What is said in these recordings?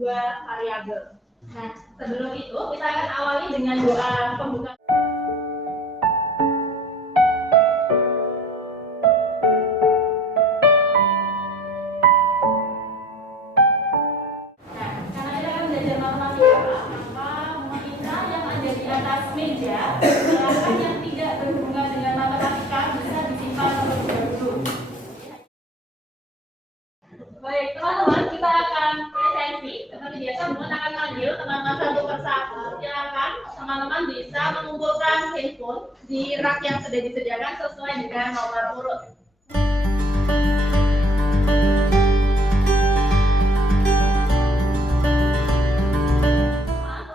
dua variabel. Nah, sebelum itu kita akan awali dengan doa pembuka. Nah, karena kita akan belajar matematika, maka meminta yang ada di atas meja, silakan yang tidak berhubungan dengan matematika bisa disimpan terlebih dahulu. Baik, teman-teman, kita akan presensi. Seperti biasa, Bun akan manggil teman-teman satu persatu. Silakan teman-teman bisa mengumpulkan handphone di rak yang sudah disediakan sesuai dengan nomor urut.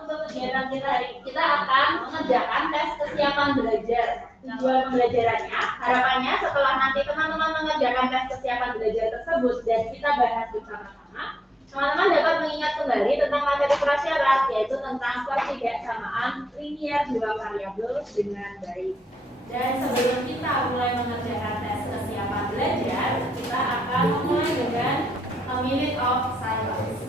Untuk kegiatan kita hari ini, kita akan mengerjakan tes kesiapan belajar. Tujuan pembelajarannya, harapannya setelah nanti teman-teman mengerjakan tes kesiapan belajar tersebut dan kita bahas bersama-sama, teman-teman dapat mengingat kembali tentang materi prasyarat, yaitu tentang pertidaksamaan linear dua variabel dengan baik. Dan sebelum kita mulai mengerjakan tes kesiapan belajar, kita akan memulai dengan a minute of silence.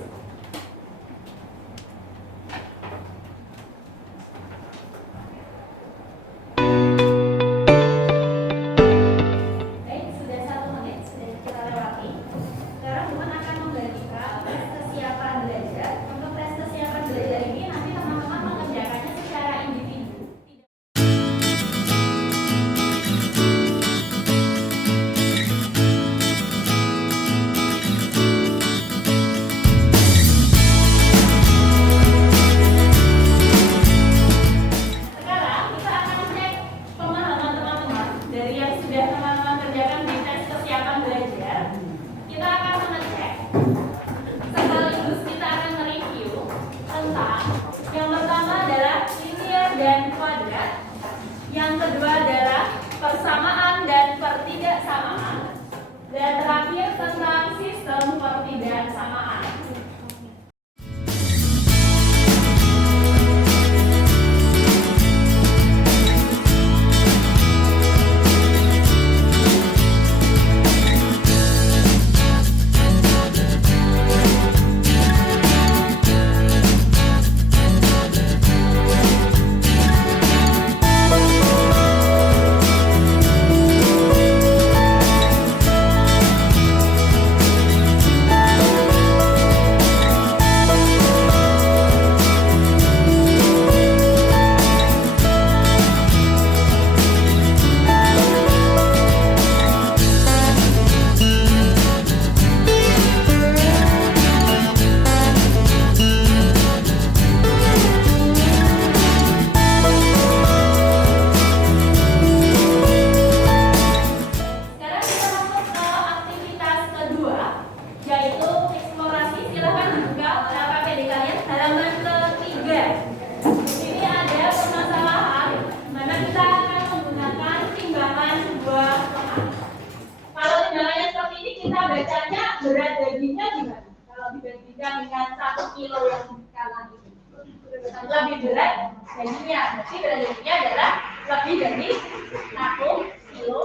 Yang kedua adalah persamaan dan pertidaksamaan, dan terakhir tentang sistem pertidaksamaan. Bacanya berat dagingnya gimana? Kalau dibandingkan dengan 1 kilo yang sekarang ini, lebih berat dagingnya. Berarti berat dagingnya adalah lebih dari 1 kilo.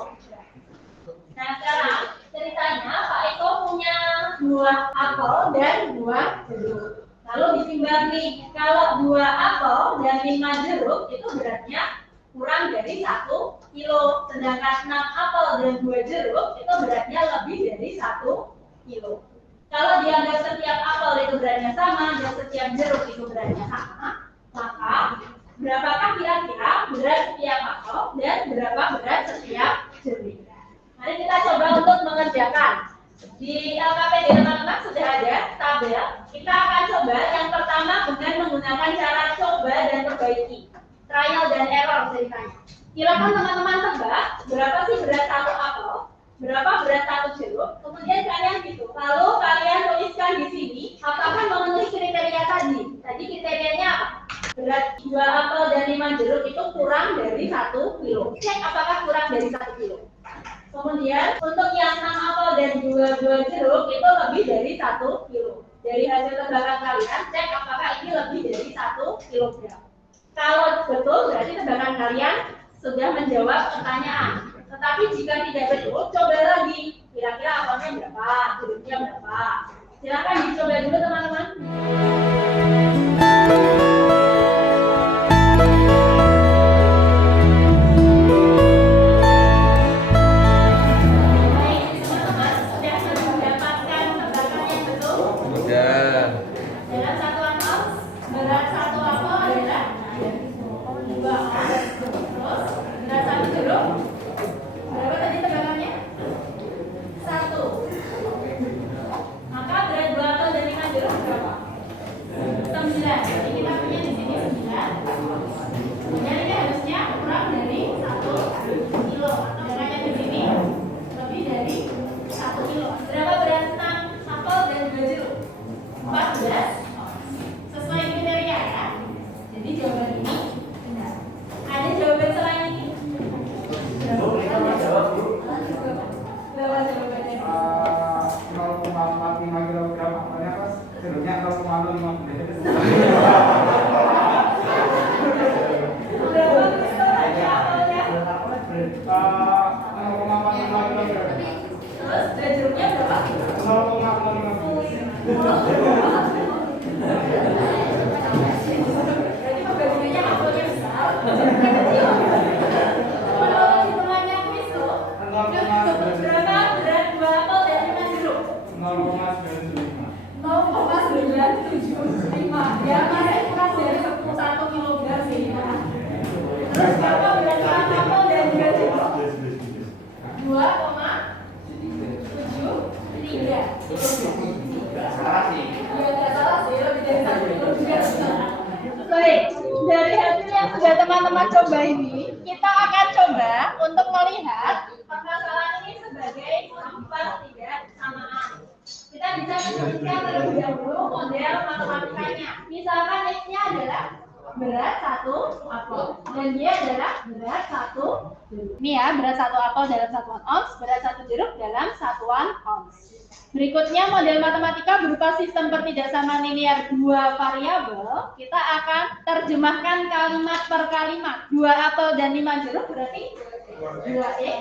Nah, sekarang ceritanya Pak Eko punya buah apel dan buah jeruk. Lalu ditimbang nih, kalau 2 apel dan 5 jeruk itu beratnya kurang dari 1 kilo, sedangkan 6 apel dan 2 jeruk itu beratnya lebih dari 1 kilo. Kalau dianggap setiap apel itu beratnya sama dan setiap jeruk itu beratnya sama, maka berapakah kira-kira berat setiap apel dan berapa berat setiap jeruk? Mari kita coba untuk mengerjakan. Di LKPD teman-teman sudah ada tabel. Kita akan coba yang pertama dengan menggunakan cara coba dan perbaiki. Trial dan error ceritanya. Silakan teman-teman tebak berapa sih berat 1 apel, berapa berat 1 jeruk, kemudian kalian hitung. Lalu kalian tuliskan di sini apakah memenuhi kriteria tadi. Tadi kriterianya apa? Berat 2 apel dan 5 jeruk itu kurang dari 1 kilo. Cek apakah kurang dari 1 kilo. Kemudian untuk yang 6 apel dan 2 buah jeruk itu lebih dari 1 kilo. Dari hasil tebakan kalian, cek apakah ini lebih dari 1 kilogram. Kalau betul, berarti tebakan kalian sudah menjawab pertanyaan. Tetapi jika tidak betul, coba lagi. Kira-kira apelnya berapa, jeruknya berapa. Silakan dicoba dulu teman-teman. Terus berat jeruknya berapa? 0,6. Berarti perbandingannya apelnya besar, jeruknya kecil. Kalau hitungannya kuis tuh, berapa berat 2 apel dan 5 jeruk? 0,975. Ya, masih kurang dari 1 kilogram sih. Terus berapa berat 5 apel dan 2 jeruk? 2,73. Salah sih. Ya, nggak salah sih, lebih dari 1 kilogram. Baik, dari hasil yang sudah teman-teman coba ini, kita akan coba untuk melihat permasalahan ini sebagai sumber tidak samaan. Kita bisa menyebutkan terlebih dahulu model matematikanya. Misalkan X-nya adalah berat 1 apel dan Y adalah berat 1 jeruk. Ini ya, berat 1 apel dalam satuan ons, berat 1 jeruk dalam satuan ons. Berikutnya model matematika berupa sistem pertidaksama linear 2 variabel. Kita akan terjemahkan kalimat per kalimat. 2 apel dan 5 jeruk berarti 2X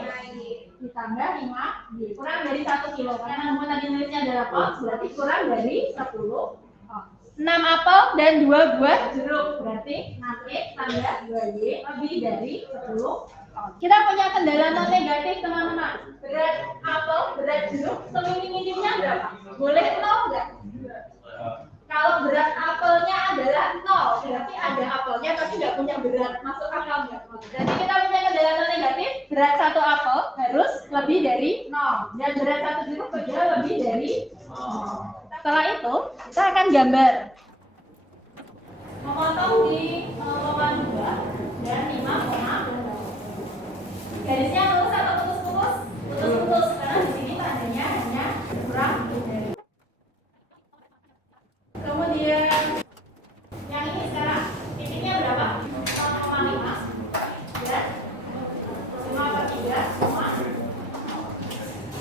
ditambah 5Y. Kurang dari 1 kilo. Karena namun tadi nulisnya adalah ons, berarti kurang dari 10 ons. 6 apel dan 2 buah jeruk berarti 6X tambah 2Y lebih dari 10. Kita punya kendala non negatif teman-teman. Berat apel, berat jeruk, seminim-minimnya berapa? Boleh 0 enggak? Kalau berat apelnya adalah 0, berarti ada apelnya tapi nggak punya berat, masuk akal nggak? Jadi kita punya kendala non negatif, berat 1 apel harus lebih dari 0 dan berat 1 jeruk juga lebih dari 0. Setelah itu kita akan gambar. Memotong di 0,2 dan 5,2. Garisnya lurus atau putus-putus? Putus-putus, karena di sini tandanya hanya kurang dari. Kemudian yang ini sekarang titiknya berapa? 0,5 dan 5/3 sama.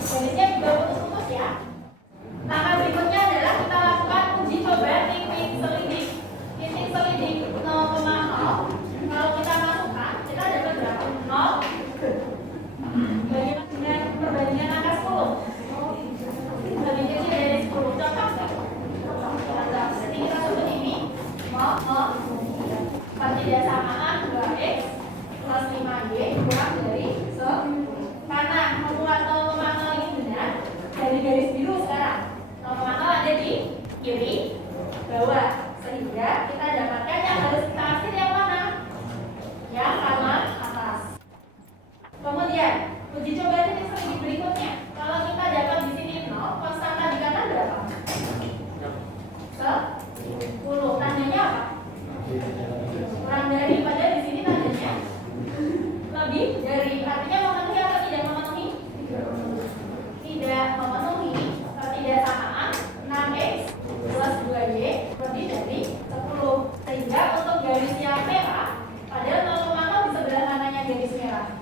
Garisnya juga putus-putus ya. Langkah berikutnya adalah kita lakukan uji coba titik selidik. Titik selidik 0,0. Kalau kita masukkan, kita dapat berapa? 0. Bagaimana dengan perbandingan angka 10? Lebih kecil dari 10. Cocok nggak? Berarti kita sebut ini pertidaksamaan 2X plus 5Y kurang dari 10. Karena membuat 0,0 ini benar, dari garis biru sekarang 0,0 ada di kiri bawah, sehingga kita dapatkan yang harus kita ambil yang mana? Yang kanan atas. Kemudian uji coba titik selidik berikutnya. Kalau kita dapat di sini 0, konstanta di kanan berapa? 10. Tandanya apa? Kurang dari, padahal di sini tandanya lebih dari. Artinya memenuhi atau tidak memenuhi? Tidak memenuhi pertidaksamaan 6X plus 2Y lebih dari 10. Sehingga untuk garis yang merah, padahal 0,0 di sebelah mananya garis merah?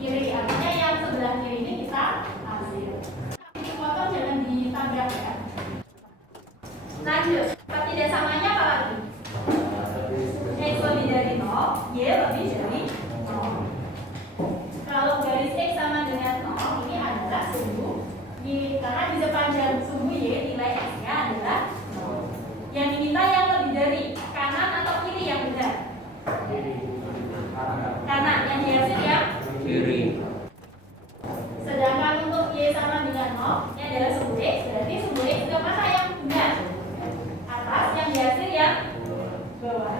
Kiri, artinya yang sebelah kiri ini kita ambil. Titik potong jangan ditambah ya. Lanjut, pertidaksamanya apa lagi? X lebih dari 0, Y lebih dari 0. Kalau garis X sama dengan 0, ini adalah sumbu Y. Karena di sepanjang sumbu Y, nilai X-nya adalah 0. Yang diminta yang lebih dari kanan atau kiri yang benar? Kanan, yang dihasil yang Kiri. sedangkan untuk Y sama dengan 0, ini adalah sumbu X, berarti sumbu X ke mana yang benar? Atas, yang dihasil yang bawah.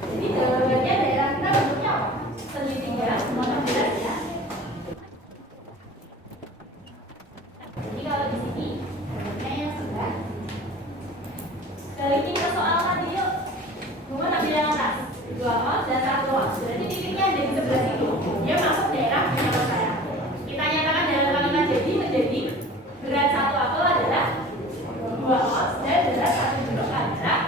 Jadi jawabannya daerah kita bentuknya apa? Segitiga, monoton jelas ya. Jadi kalau di sini, jawabannya yang sebelah. Balikin ke soal tadi yuk. Cuma ambil yang atas, 2 ons dan 1 ons. Berarti titiknya ada di sebelah situ. Dia masuk daerah menurut saya. Kita nyatakan dalam kalimat jadi menjadi berat 1 apel adalah 2 ons dan berat 1 jeruk adalah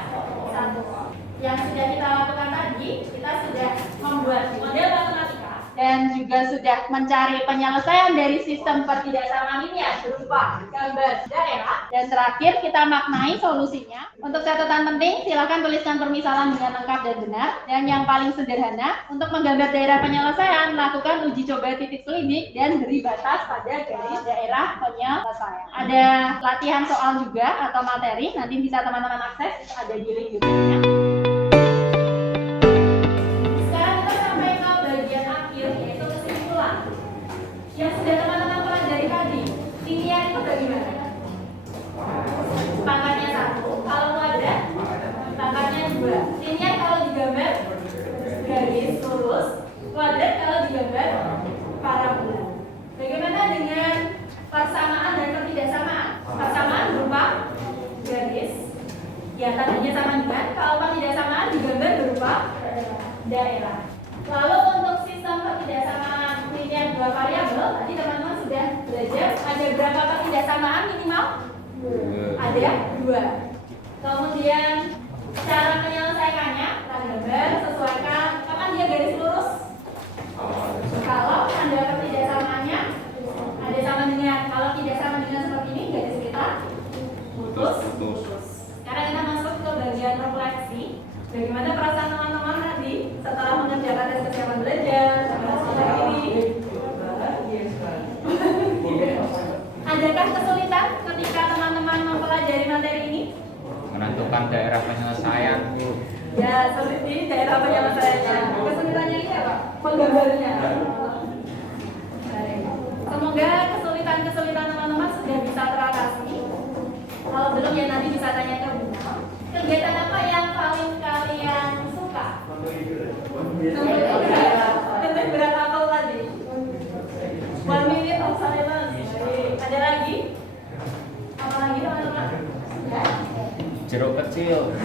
1 ons. Yang sudah kita lakukan tadi, kita sudah membuat model matematika dan juga sudah mencari penyelesaian dari sistem ketidaksamaan ini ya berupa gambar daerah. Dan terakhir kita maknai solusinya. Untuk catatan penting, silakan tuliskan permisalan dengan lengkap dan benar. Dan yang paling sederhana, untuk menggambar daerah penyelesaian, lakukan uji coba titik klinik dan beri batas pada garis daerah penyelesaian. Ada latihan soal juga atau materi, nanti bisa teman-teman akses, ada di link YouTube-nya. Sekarang kita sampai ke bagian akhir, yaitu kesimpulan. Yang sudah teman-teman pelajari tadi, linear itu bagaimana? Pangkatnya 1, kalau kuadrat pangkatnya 2. Linear kalau digambar garis lurus, kuadrat kalau digambar parabola. Bagaimana dengan persamaan dan ketidaksamaan? Persamaan berupa garis, ya tandanya sama dengan. Kalau ketidaksamaan digambar berupa daerah. Lalu untuk sistem ketidaksamaan linear 2 variabel, tadi teman-teman sudah belajar ada berapa ketidaksamaan minimal? Ada 2. Kemudian cara menyelesaikannya, kita gambar, sesuaikan kapan dia garis lurus. Kalau tanda ketidaksamaannya ada sama dengan, kalau tidak sama dengan seperti ini, garis kita putus. Sekarang kita masuk ke bagian refleksi. Bagaimana perasaan teman-teman tadi setelah mengerjakan tes kesiapan belajar seperti ini? Adakah kesulitan ketika teman-teman mempelajari materi ini? Menentukan daerah penyelesaian. Ya, sulit di daerah penyelesaiannya. Kesulitannya ini apa? Penggambarnya. Baik. Semoga kesulitan-kesulitan teman-teman sudah bisa teratasi. Kalau belum ya nanti bisa tanya ke Bunda. Kegiatan apa yang paling kalian suka? Tentang berat apel tadi. 1 minute of silence. Ada lagi? Apa lagi teman-teman? Ya. Jeruk kecil.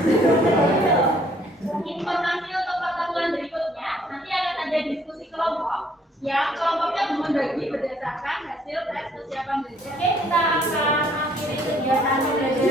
Informasi untuk pertemuan berikutnya, nanti akan ada diskusi kelompok yang kelompoknya membagi berdasarkan hasil tes kesiapan belajar. Oke, kita akan akhiri kegiatan belajar